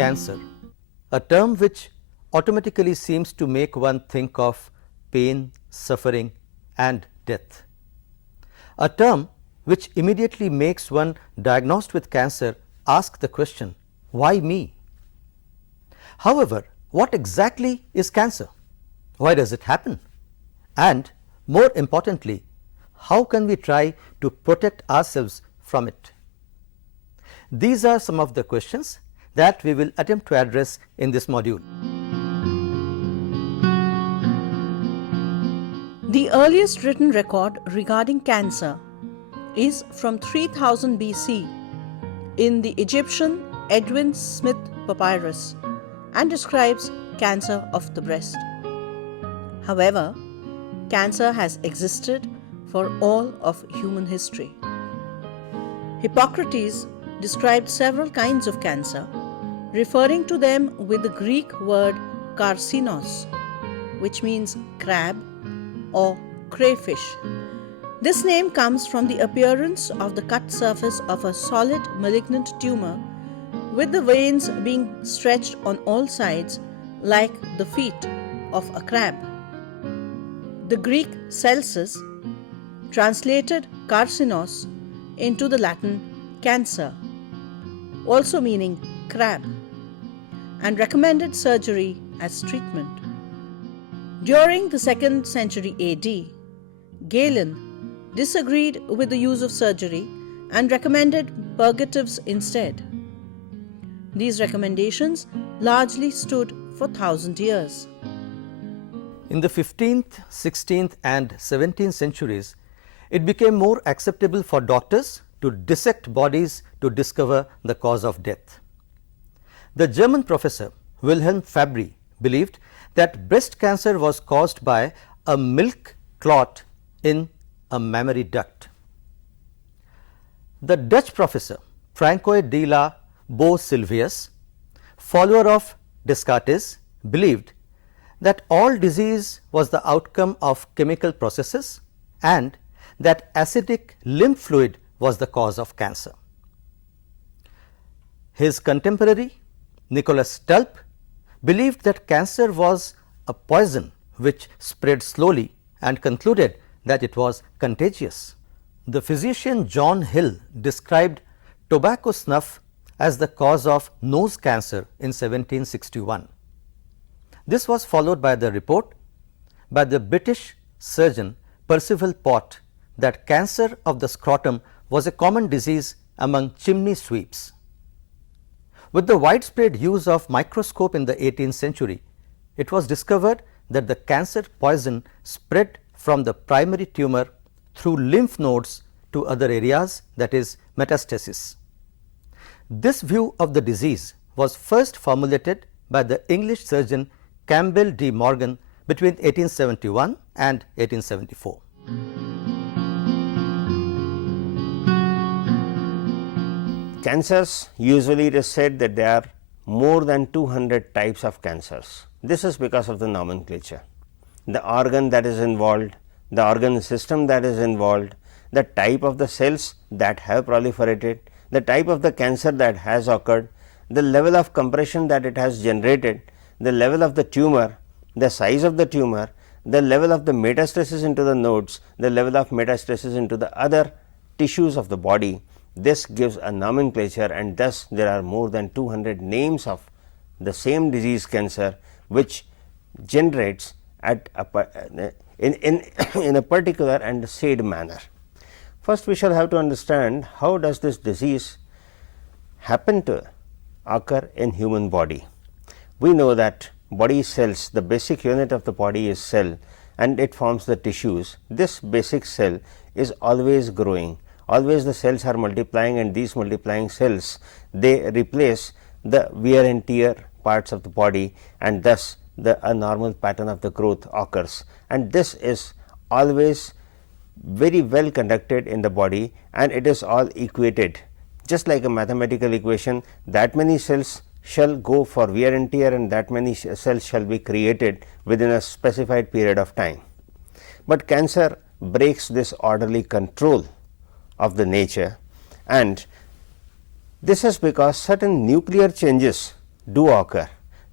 Cancer, a term which automatically seems to make one think of pain, suffering and death. A term which immediately makes one diagnosed with cancer ask the question, why me? However, what exactly is cancer? Why does it happen? And more importantly, how can we try to protect ourselves from it? These are some of the questions that we will attempt to address in this module. The earliest written record regarding cancer is from 3000 BC in the Egyptian Edwin Smith papyrus and describes cancer of the breast. However, cancer has existed for all of human history. Hippocrates described several kinds of cancer, referring to them with the Greek word carcinos, which means crab or crayfish. This name comes from the appearance of the cut surface of a solid malignant tumor with the veins being stretched on all sides like the feet of a crab. The Greek Celsus translated carcinos into the Latin cancer, also meaning crab, and recommended surgery as treatment. During the 2nd century AD, Galen disagreed with the use of surgery and recommended purgatives instead. These recommendations largely stood for 1,000 years. In the 15th, 16th and 17th centuries, it became more acceptable for doctors to dissect bodies to discover the cause of death. The German professor Wilhelm Fabry believed that breast cancer was caused by a milk clot in a mammary duct. The Dutch professor Francois de la Boe Sylvius, follower of Descartes, believed that all disease was the outcome of chemical processes and that acidic lymph fluid was the cause of cancer. His contemporary Nicholas Tulp believed that cancer was a poison which spread slowly and concluded that it was contagious. The physician John Hill described tobacco snuff as the cause of nose cancer in 1761. This was followed by the report by the British surgeon Percival Pott that cancer of the scrotum was a common disease among chimney sweeps. With the widespread use of microscope in the 18th century, it was discovered that the cancer poison spread from the primary tumor through lymph nodes to other areas, that is metastasis. This view of the disease was first formulated by the English surgeon Campbell D. Morgan between 1871 and 1874. Cancers, usually it is said that there are more than 200 types of cancers. This is because of the nomenclature. The organ that is involved, the organ system that is involved, the type of the cells that have proliferated, the type of the cancer that has occurred, the level of compression that it has generated, the level of the tumor, the size of the tumor, the level of the metastasis into the nodes, the level of metastasis into the other tissues of the body. This gives a nomenclature, and thus there are more than 200 names of the same disease cancer which generates at in a particular and said manner. First, we shall have to understand how does this disease happen to occur in human body. We know that body cells, the basic unit of the body is cell, and it forms the tissues. This basic cell is always growing. Always the cells are multiplying, and these multiplying cells, they replace the wear and tear parts of the body, and thus a normal pattern of the growth occurs, and this is always very well conducted in the body, and it is all equated just like a mathematical equation. That many cells shall go for wear and tear, and that many cells shall be created within a specified period of time. But cancer breaks this orderly control of the nature, and this is because certain nuclear changes do occur.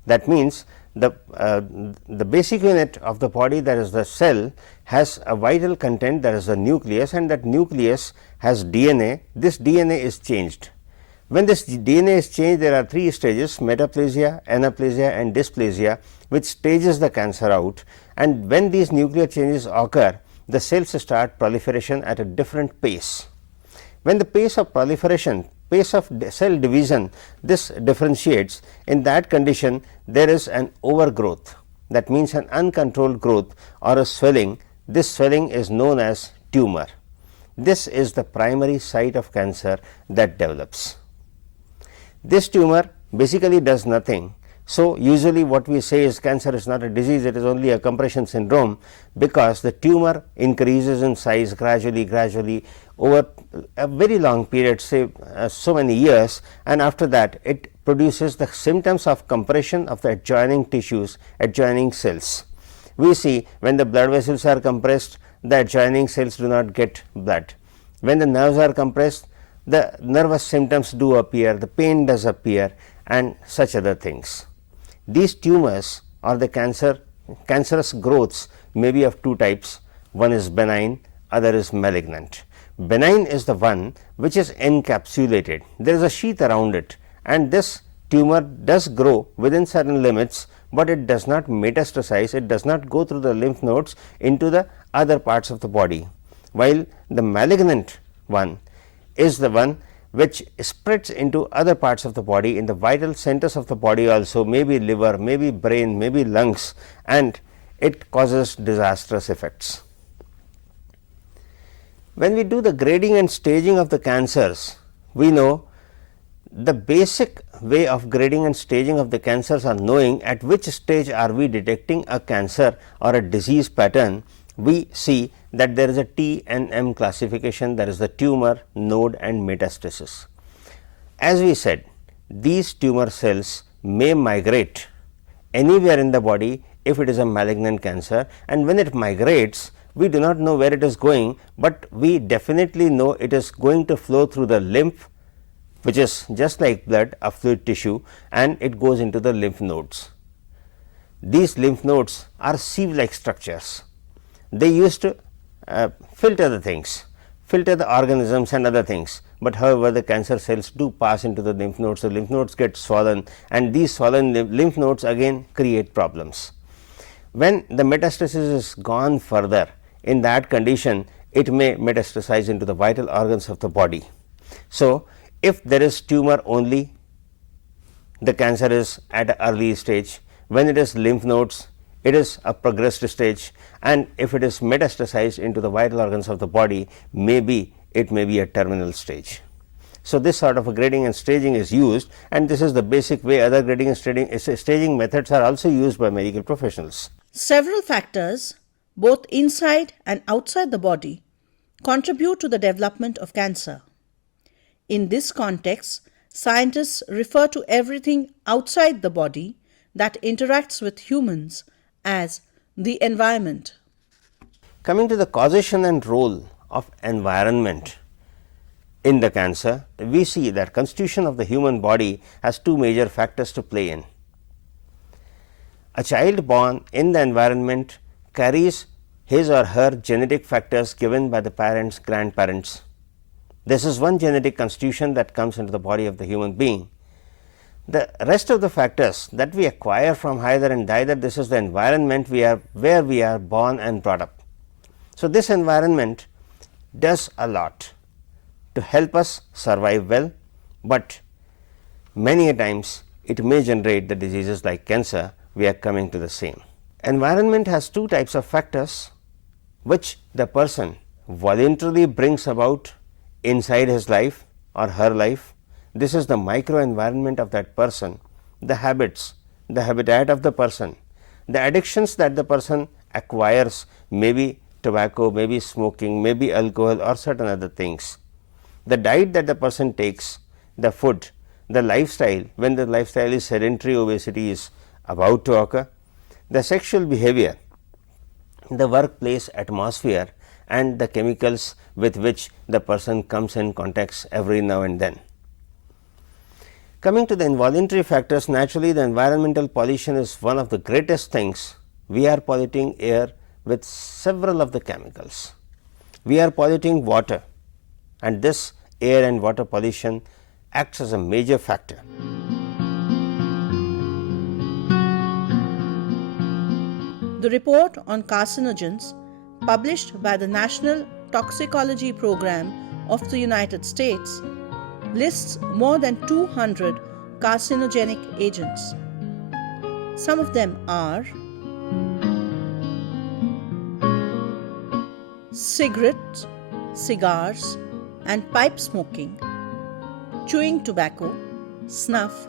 That means, the basic unit of the body, that is the cell, has a vital content, that is the nucleus, and that nucleus has DNA. This DNA is changed. When this DNA is changed, there are 3 stages: metaplasia, anaplasia and dysplasia, which stages the cancer out, and when these nuclear changes occur, the cells start proliferation at a different pace. When the pace of proliferation, pace of cell division, this differentiates, in that condition there is an overgrowth, that means an uncontrolled growth or a swelling. This swelling is known as tumor. This is the primary site of cancer that develops. This tumor basically does nothing. So, usually what we say is cancer is not a disease, it is only a compression syndrome, because the tumor increases in size gradually over a very long period, say so many years, and after that it produces the symptoms of compression of the adjoining tissues, adjoining cells. We see when the blood vessels are compressed, the adjoining cells do not get blood. When the nerves are compressed, the nervous symptoms do appear, the pain does appear, and such other things. These tumors or the cancerous growths may be of 2 types. One is benign, other is malignant. Benign is the one which is encapsulated, there is a sheath around it, and this tumor does grow within certain limits, but it does not metastasize, it does not go through the lymph nodes into the other parts of the body, while the malignant one is the one which spreads into other parts of the body, in the vital centers of the body also, maybe liver, maybe brain, maybe lungs, and it causes disastrous effects. When we do the grading and staging of the cancers, we know the basic way of grading and staging of the cancers are knowing at which stage are we detecting a cancer or a disease pattern. We see that there is a T and M classification, that is the tumor, node and metastasis. As we said, these tumor cells may migrate anywhere in the body if it is a malignant cancer, and when it migrates, we do not know where it is going, but we definitely know it is going to flow through the lymph, which is just like blood, a fluid tissue, and it goes into the lymph nodes. These lymph nodes are sieve like structures. They used to filter the things, filter the organisms and other things, but however the cancer cells do pass into the lymph nodes, the lymph nodes get swollen, and these swollen lymph nodes again create problems. When the metastasis is gone further, in that condition it may metastasize into the vital organs of the body. So, if there is tumor only, the cancer is at an early stage. When it is lymph nodes, it is a progressed stage, and if it is metastasized into the vital organs of the body, maybe it may be a terminal stage. So, this sort of a grading and staging is used, and this is the basic way. Other grading and staging methods are also used by medical professionals. Several factors, both inside and outside the body, contribute to the development of cancer. In this context, scientists refer to everything outside the body that interacts with humans as the environment. Coming to the causation and role of environment in the cancer, we see that constitution of the human body has 2 major factors to play in. A child born in the environment carries his or her genetic factors given by the parents, grandparents. This is one genetic constitution that comes into the body of the human being. The rest of the factors that we acquire from either and either, this is the environment where we are born and brought up. So, this environment does a lot to help us survive well, but many a times it may generate the diseases like cancer. We are coming to the same. Environment has 2 types of factors which the person voluntarily brings about inside his life or her life. This is the micro environment of that person, the habits, the habitat of the person, the addictions that the person acquires, maybe tobacco, maybe smoking, maybe alcohol or certain other things, the diet that the person takes, the food, the lifestyle, when the lifestyle is sedentary, obesity is about to occur, the sexual behavior, the workplace atmosphere and the chemicals with which the person comes in contact every now and then. Coming to the involuntary factors, naturally the environmental pollution is one of the greatest things. We are polluting air with several of the chemicals. We are polluting water, and this air and water pollution acts as a major factor. The report on carcinogens, published by the National Toxicology Program of the United States, lists more than 200 carcinogenic agents. Some of them are cigarettes, cigars, and pipe smoking, chewing tobacco, snuff,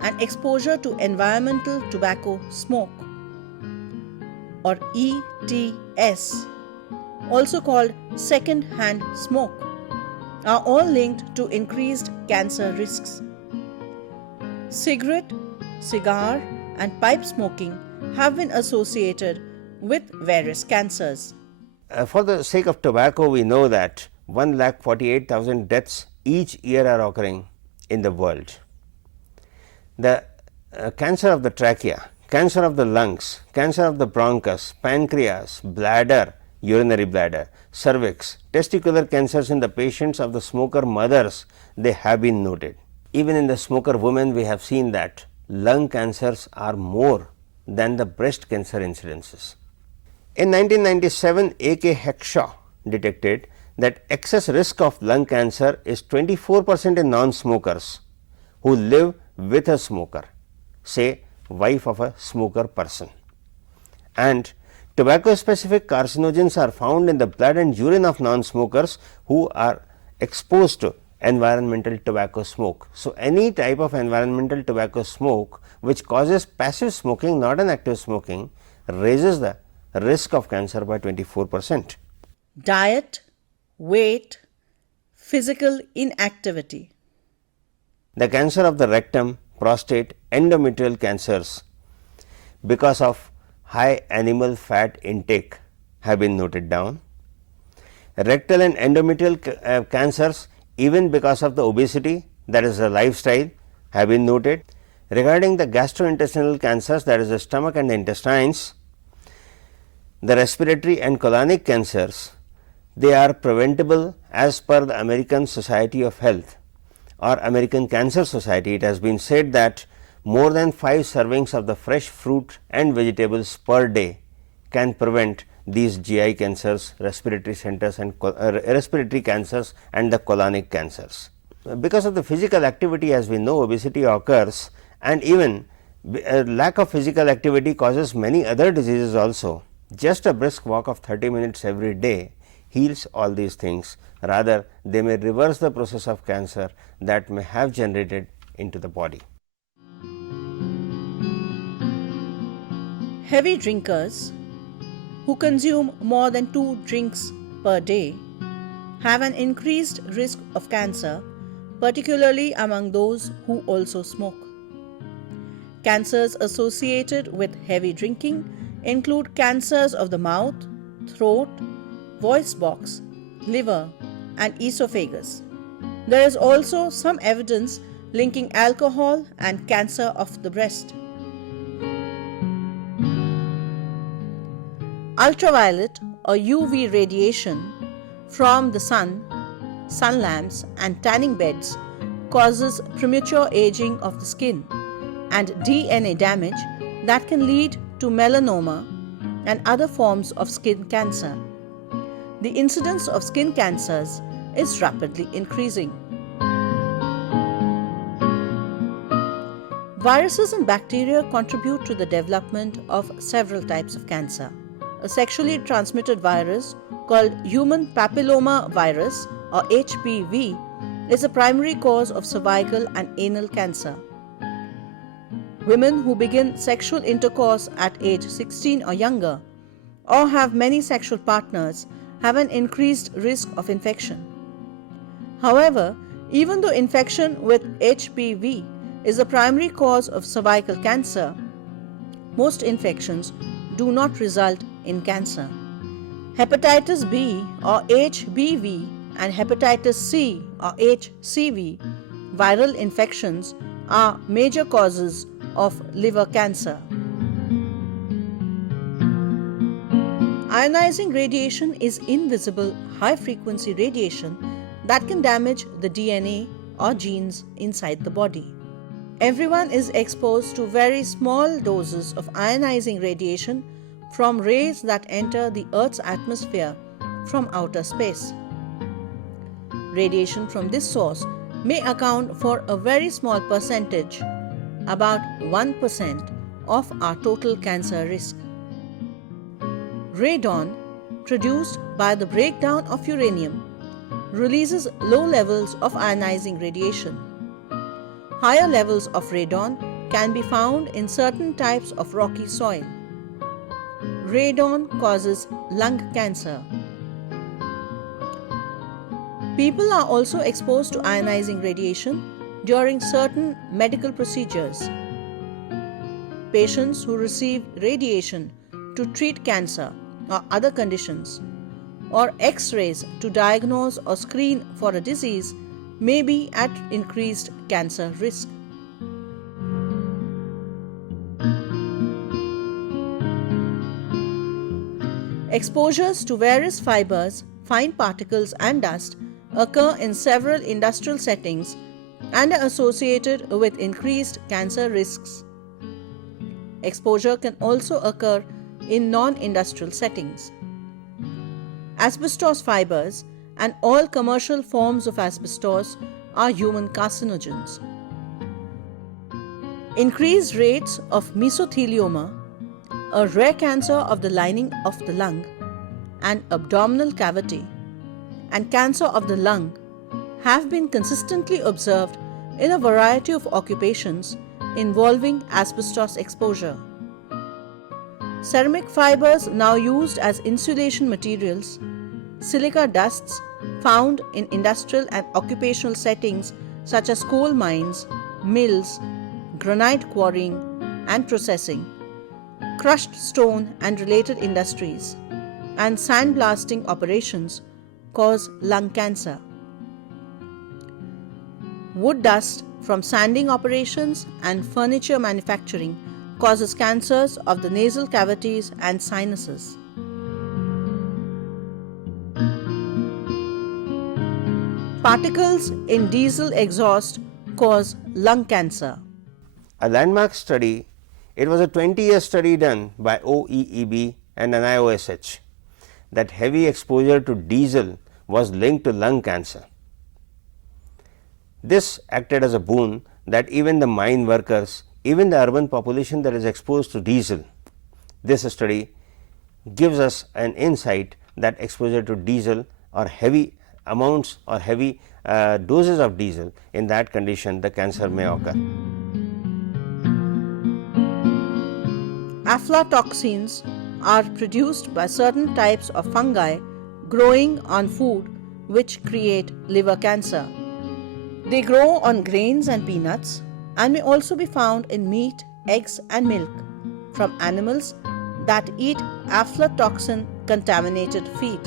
and exposure to environmental tobacco smoke, or ETS, also called second-hand smoke, are all linked to increased cancer risks. Cigarette, cigar, and pipe smoking have been associated with various cancers. For the sake of tobacco, we know that 1,48,000 deaths each year are occurring in the world. The cancer of the trachea, cancer of the lungs, cancer of the bronchus, pancreas, bladder, urinary bladder, cervix, testicular cancers in the patients of the smoker mothers, they have been noted. Even in the smoker women, we have seen that lung cancers are more than the breast cancer incidences. In 1997, A.K. Heckshaw detected that excess risk of lung cancer is 24% in non-smokers who live with a smoker, say wife of a smoker person. And tobacco-specific carcinogens are found in the blood and urine of non-smokers who are exposed to environmental tobacco smoke. So, any type of environmental tobacco smoke which causes passive smoking, not an active smoking, raises the risk of cancer by 24%. Diet, weight, physical inactivity. The cancer of the rectum, prostate, endometrial cancers because of high animal fat intake have been noted down. Rectal and endometrial cancers, even because of the obesity, that is the lifestyle, have been noted. Regarding the gastrointestinal cancers, that is the stomach and the intestines, the respiratory and colonic cancers, they are preventable as per the American Society of Health or American Cancer Society. It has been said that more than 5 servings of the fresh fruit and vegetables per day can prevent these GI cancers, respiratory centers and respiratory cancers and the colonic cancers. Because of the physical activity, as we know, obesity occurs, and even lack of physical activity causes many other diseases also. Just a brisk walk of 30 minutes every day heals all these things. Rather, they may reverse the process of cancer that may have generated into the body. Heavy drinkers who consume more than 2 drinks per day have an increased risk of cancer, particularly among those who also smoke. Cancers associated with heavy drinking include cancers of the mouth, throat, voice box, liver, and esophagus. There is also some evidence linking alcohol and cancer of the breast. Ultraviolet or UV radiation from the sun, sun lamps, and tanning beds causes premature aging of the skin and DNA damage that can lead to melanoma and other forms of skin cancer. The incidence of skin cancers is rapidly increasing. Viruses and bacteria contribute to the development of several types of cancer. A sexually transmitted virus called human papilloma virus or HPV is a primary cause of cervical and anal cancer. Women who begin sexual intercourse at age 16 or younger or have many sexual partners have an increased risk of infection. However, even though infection with HPV is the primary cause of cervical cancer, most infections do not result in cancer. Hepatitis B or HBV and hepatitis C or HCV viral infections are major causes of liver cancer. Ionizing radiation is invisible high-frequency radiation that can damage the DNA or genes inside the body. Everyone is exposed to very small doses of ionizing radiation from rays that enter the Earth's atmosphere from outer space. Radiation from this source may account for a very small percentage, about 1% of our total cancer risk. Radon, produced by the breakdown of uranium, releases low levels of ionizing radiation. Higher levels of radon can be found in certain types of rocky soil. Radon causes lung cancer. People are also exposed to ionizing radiation during certain medical procedures. Patients who receive radiation to treat cancer or other conditions, or X-rays to diagnose or screen for a disease, may be at increased cancer risk. Exposures to various fibers, fine particles and dust occur in several industrial settings and are associated with increased cancer risks. Exposure can also occur in non-industrial settings. Asbestos fibers and all commercial forms of asbestos are human carcinogens. Increased rates of mesothelioma, a rare cancer of the lining of the lung and abdominal cavity, and cancer of the lung have been consistently observed in a variety of occupations involving asbestos exposure. Ceramic fibers now used as insulation materials, silica dusts found in industrial and occupational settings such as coal mines, mills, granite quarrying and processing, crushed stone and related industries, and sandblasting operations cause lung cancer. Wood dust from sanding operations and furniture manufacturing causes cancers of the nasal cavities and sinuses. Particles in diesel exhaust cause lung cancer. A landmark study, it was a 20-year study done by OEEB and NIOSH, that heavy exposure to diesel was linked to lung cancer. This acted as a boon that even the mine workers, even the urban population that is exposed to diesel, this study gives us an insight that exposure to diesel or heavy amounts or heavy doses of diesel, in that condition the cancer may occur. Aflatoxins are produced by certain types of fungi growing on food which create liver cancer. They grow on grains and peanuts and may also be found in meat, eggs and milk from animals that eat aflatoxin contaminated feed.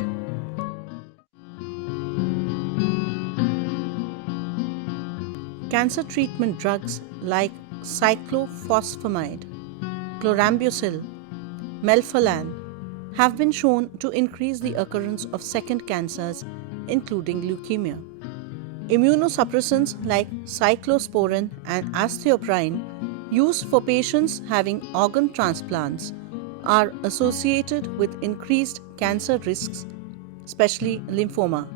Cancer treatment drugs like cyclophosphamide, chlorambucil, melphalan have been shown to increase the occurrence of second cancers, including leukemia. Immunosuppressants like cyclosporin and azathioprine used for patients having organ transplants are associated with increased cancer risks, especially lymphoma.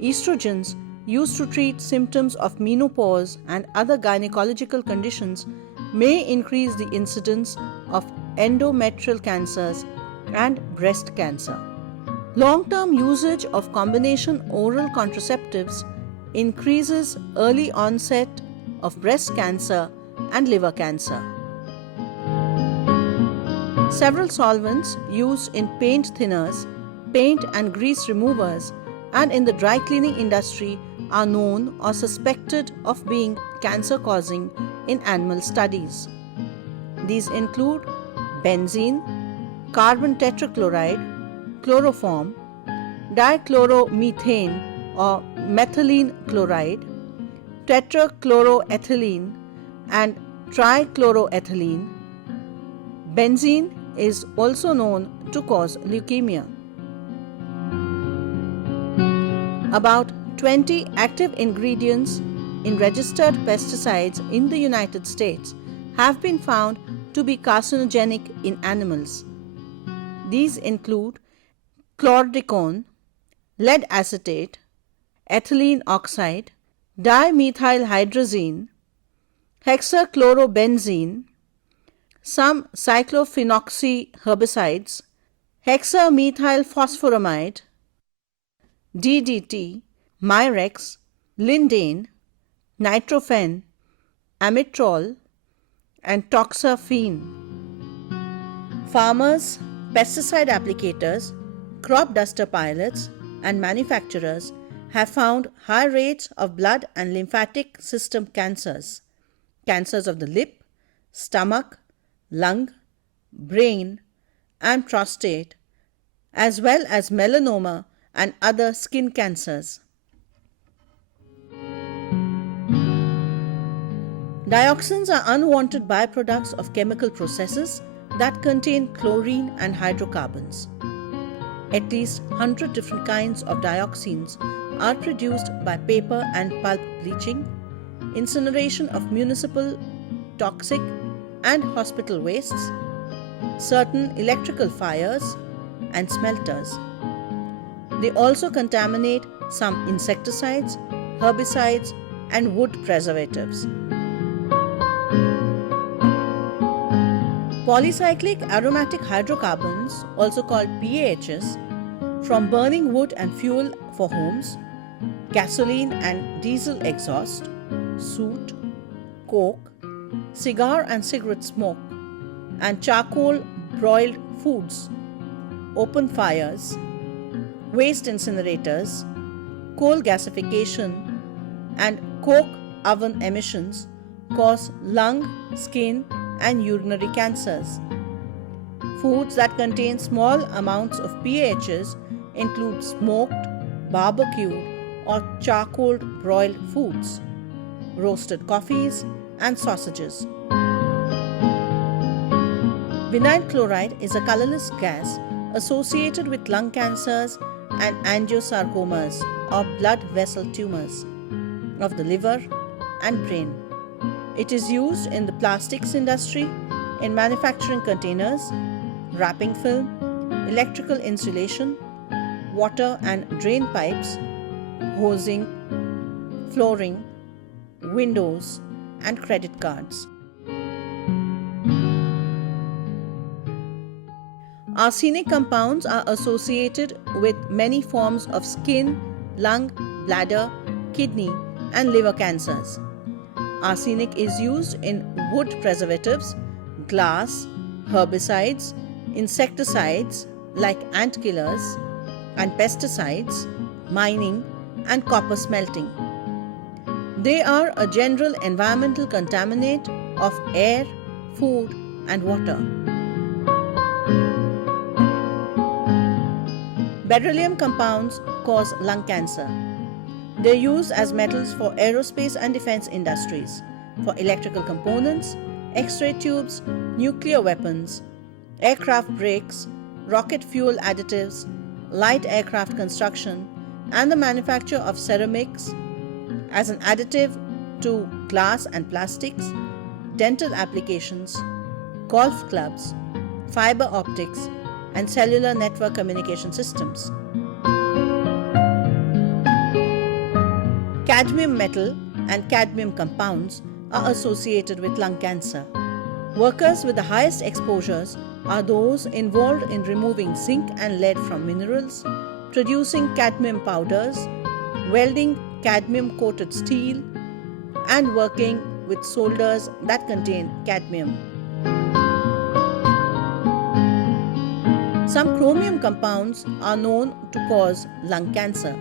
Estrogens used to treat symptoms of menopause and other gynecological conditions may increase the incidence of endometrial cancers and breast cancer. Long-term usage of combination oral contraceptives increases early onset of breast cancer and liver cancer. Several solvents used in paint thinners, paint and grease removers, and in the dry cleaning industry are known or suspected of being cancer-causing in animal studies. These include benzene, carbon tetrachloride, chloroform, dichloromethane or methylene chloride, tetrachloroethylene and trichloroethylene. Benzene is also known to cause leukemia. About 20 active ingredients in registered pesticides in the United States have been found to be carcinogenic in animals. These include chlordecone, lead acetate, ethylene oxide, dimethylhydrazine, hexachlorobenzene, some cyclophenoxy herbicides, hexamethylphosphoramide, DDT, Mirex, lindane, nitrofen, amitrol, and toxaphene. Farmers, pesticide applicators, crop duster pilots, and manufacturers have found high rates of blood and lymphatic system cancers, cancers of the lip, stomach, lung, brain, and prostate, as well as melanoma and other skin cancers. Dioxins are unwanted byproducts of chemical processes that contain chlorine and hydrocarbons. At least 100 different kinds of dioxins are produced by paper and pulp bleaching, incineration of municipal, toxic, and hospital wastes, certain electrical fires, and smelters. They also contaminate some insecticides, herbicides, and wood preservatives. Polycyclic aromatic hydrocarbons, also called PAHs, from burning wood and fuel for homes, gasoline and diesel exhaust, soot, coke, cigar and cigarette smoke, and charcoal broiled foods, open fires, waste incinerators, coal gasification, and coke oven emissions cause lung, skin, and urinary cancers. Foods that contain small amounts of PAHs include smoked, barbecued, or charcoal broiled foods, roasted coffees, and sausages. Vinyl chloride is a colorless gas associated with lung cancers and angiosarcomas or blood vessel tumors of the liver and brain. It is used in the plastics industry, in manufacturing containers, wrapping film, electrical insulation, water and drain pipes, hosing, flooring, windows, and credit cards. Arsenic compounds are associated with many forms of skin, lung, bladder, kidney, and liver cancers. Arsenic is used in wood preservatives, glass, herbicides, insecticides like ant killers, and pesticides, mining, and copper smelting. They are a general environmental contaminant of air, food, and water. Beryllium compounds cause lung cancer. They are used as metals for aerospace and defense industries, for electrical components, X-ray tubes, nuclear weapons, aircraft brakes, rocket fuel additives, light aircraft construction, and the manufacture of ceramics as an additive to glass and plastics, dental applications, golf clubs, fiber optics, and cellular network communication systems. Cadmium metal and cadmium compounds are associated with lung cancer. Workers with the highest exposures are those involved in removing zinc and lead from minerals, producing cadmium powders, welding cadmium-coated steel, and working with solders that contain cadmium. Some chromium compounds are known to cause lung cancer.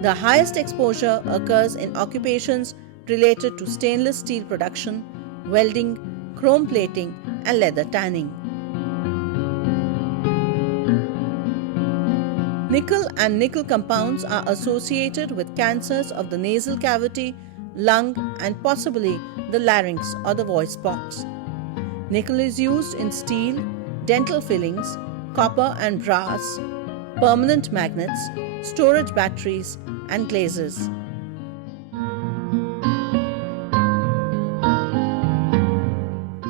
The highest exposure occurs in occupations related to stainless steel production, welding, chrome plating, and leather tanning. Nickel and nickel compounds are associated with cancers of the nasal cavity, lung, and possibly the larynx or the voice box. Nickel is used in steel, dental fillings, copper and brass, permanent magnets, storage batteries, and glazes.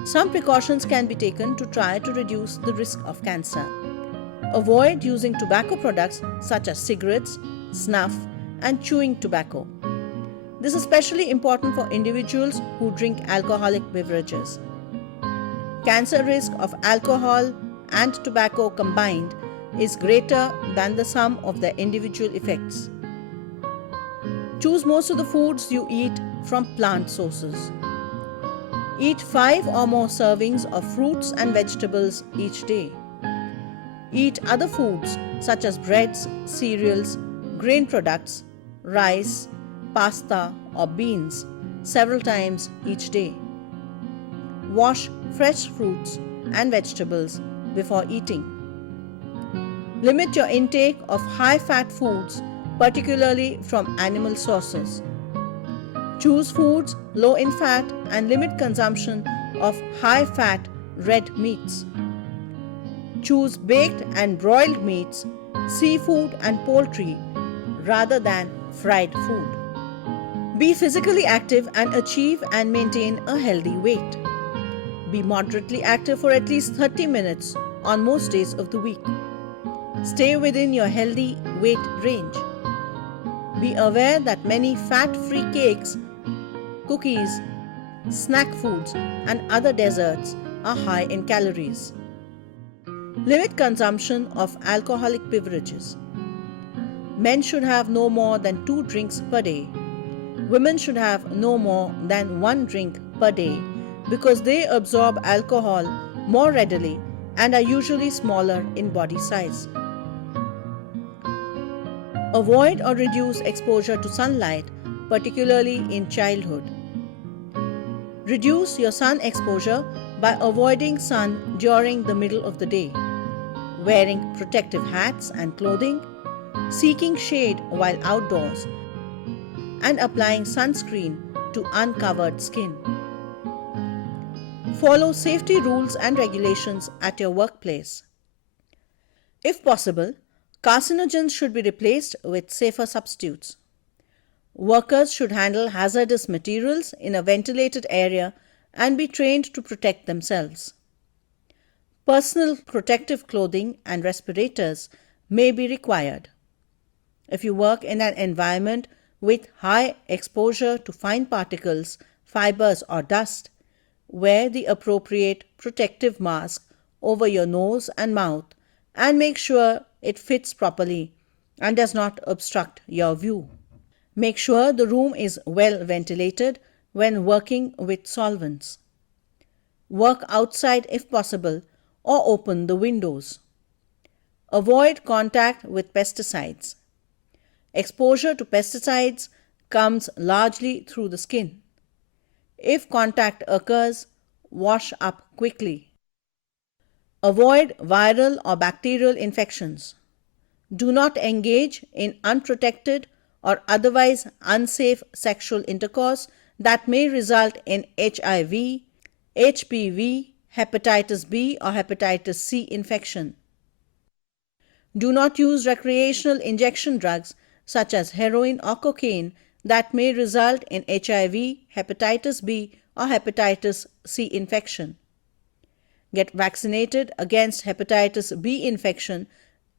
Some precautions can be taken to try to reduce the risk of cancer. Avoid using tobacco products such as cigarettes, snuff, and chewing tobacco. This is especially important for individuals who drink alcoholic beverages. Cancer risk of alcohol and tobacco combined is greater than the sum of their individual effects. Choose most of the foods you eat from plant sources. Eat 5 or more servings of fruits and vegetables each day. Eat other foods such as breads, cereals, grain products, rice, pasta, or beans several times each day. Wash fresh fruits and vegetables before eating. Limit your intake of high-fat foods, particularly from animal sources. Choose foods low in fat and limit consumption of high-fat red meats. Choose baked and broiled meats, seafood and poultry rather than fried food. Be physically active and achieve and maintain a healthy weight. Be moderately active for at least 30 minutes on most days of the week. Stay within your healthy weight range. Be aware that many fat-free cakes, cookies, snack foods, and other desserts are high in calories. Limit consumption of alcoholic beverages. Men should have no more than 2 drinks per day. Women should have no more than 1 drink per day because they absorb alcohol more readily and are usually smaller in body size. Avoid or reduce exposure to sunlight, particularly in childhood. Reduce your sun exposure by avoiding sun during the middle of the day, wearing protective hats and clothing, seeking shade while outdoors, and applying sunscreen to uncovered skin. Follow safety rules and regulations at your workplace. If possible, carcinogens should be replaced with safer substitutes. Workers should handle hazardous materials in a ventilated area and be trained to protect themselves. Personal protective clothing and respirators may be required. If you work in an environment with high exposure to fine particles, fibers, or dust, wear the appropriate protective mask over your nose and mouth and make sure it fits properly and does not obstruct your view. Make sure the room is well ventilated when working with solvents. Work outside if possible or open the windows. Avoid contact with pesticides. Exposure to pesticides comes largely through the skin. If contact occurs, wash up quickly. Avoid viral or bacterial infections. Do not engage in unprotected or otherwise unsafe sexual intercourse that may result in HIV, HPV, hepatitis B, or hepatitis C infection. Do not use recreational injection drugs such as heroin or cocaine that may result in HIV, hepatitis B, or hepatitis C infection. Get vaccinated against hepatitis B infection,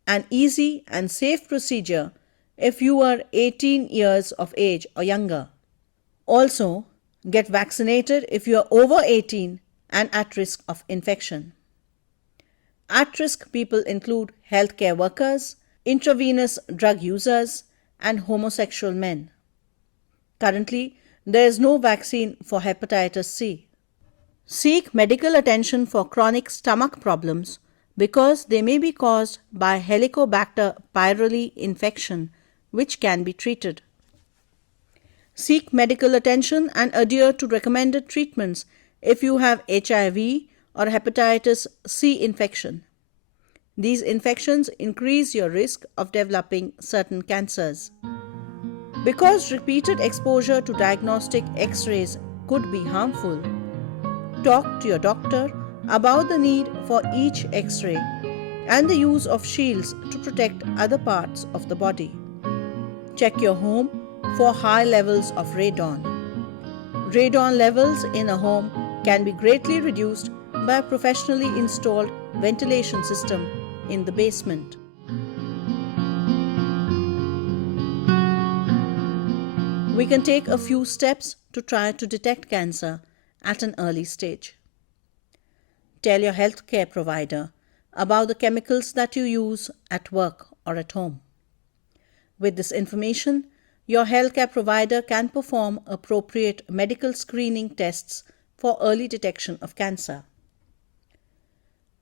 an easy and safe procedure if you are 18 years of age or younger. Also, get vaccinated if you are over 18 and at risk of infection. At-risk people include healthcare workers, intravenous drug users, and homosexual men. Currently, there is no vaccine for hepatitis C. Seek medical attention for chronic stomach problems because they may be caused by Helicobacter pylori infection, which can be treated. Seek medical attention and adhere to recommended treatments if you have HIV or hepatitis C infection. These infections increase your risk of developing certain cancers. Because repeated exposure to diagnostic X-rays could be harmful, talk to your doctor about the need for each X-ray and the use of shields to protect other parts of the body. Check your home for high levels of radon. Radon levels in a home can be greatly reduced by a professionally installed ventilation system in the basement. We can take a few steps to try to detect cancer at an early stage. Tell your healthcare provider about the chemicals that you use at work or at home. With this information, your healthcare provider can perform appropriate medical screening tests for early detection of cancer.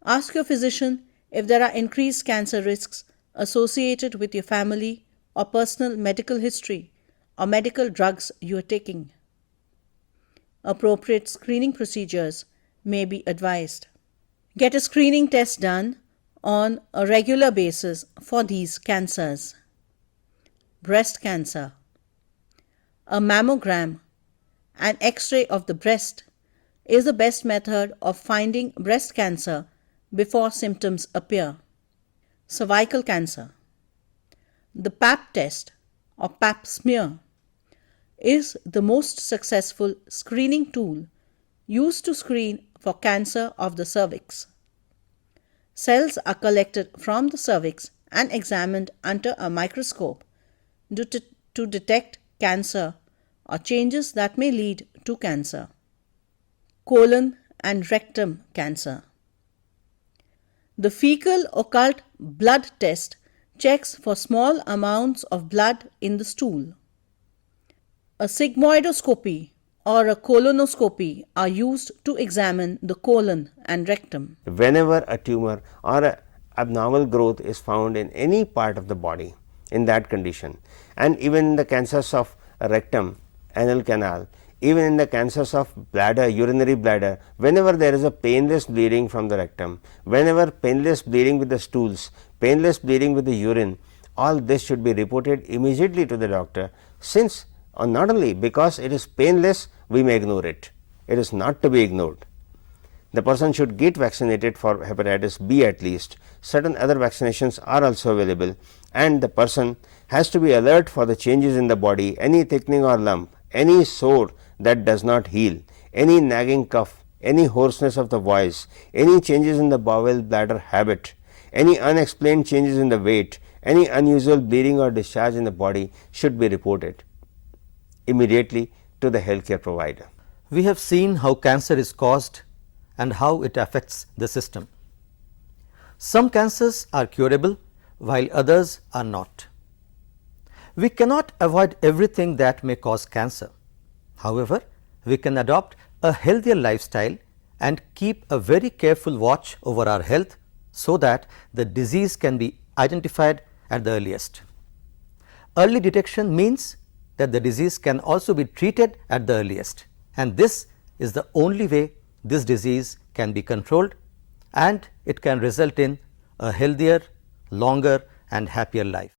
Ask your physician if there are increased cancer risks associated with your family or personal medical history or medical drugs you are taking. Appropriate screening procedures may be advised. Get a screening test done on a regular basis for these cancers. Breast cancer. A mammogram, an X-ray of the breast, is the best method of finding breast cancer before symptoms appear. Cervical cancer. The Pap test or Pap smear is the most successful screening tool used to screen for cancer of the cervix. Cells are collected from the cervix and examined under a microscope to detect cancer or changes that may lead to cancer. Colon and rectum cancer. The fecal occult blood test checks for small amounts of blood in the stool. A sigmoidoscopy or a colonoscopy are used to examine the colon and rectum. Whenever a tumor or an abnormal growth is found in any part of the body in that condition, and even in the cancers of rectum, anal canal, even in the cancers of bladder, urinary bladder, whenever there is a painless bleeding from the rectum, whenever painless bleeding with the stools, painless bleeding with the urine, all this should be reported immediately to the doctor, since or not only because it is painless, we may ignore it. It is not to be ignored. The person should get vaccinated for hepatitis B at least. Certain other vaccinations are also available, and the person has to be alert for the changes in the body, any thickening or lump, any sore that does not heal, any nagging cough, any hoarseness of the voice, any changes in the bowel bladder habit, any unexplained changes in the weight, any unusual bleeding or discharge in the body should be reported immediately to the healthcare provider. We have seen how cancer is caused and how it affects the system. Some cancers are curable while others are not. We cannot avoid everything that may cause cancer. However, we can adopt a healthier lifestyle and keep a very careful watch over our health so that the disease can be identified at the earliest. Early detection means that the disease can also be treated at the earliest, and this is the only way this disease can be controlled, and it can result in a healthier, longer and happier life.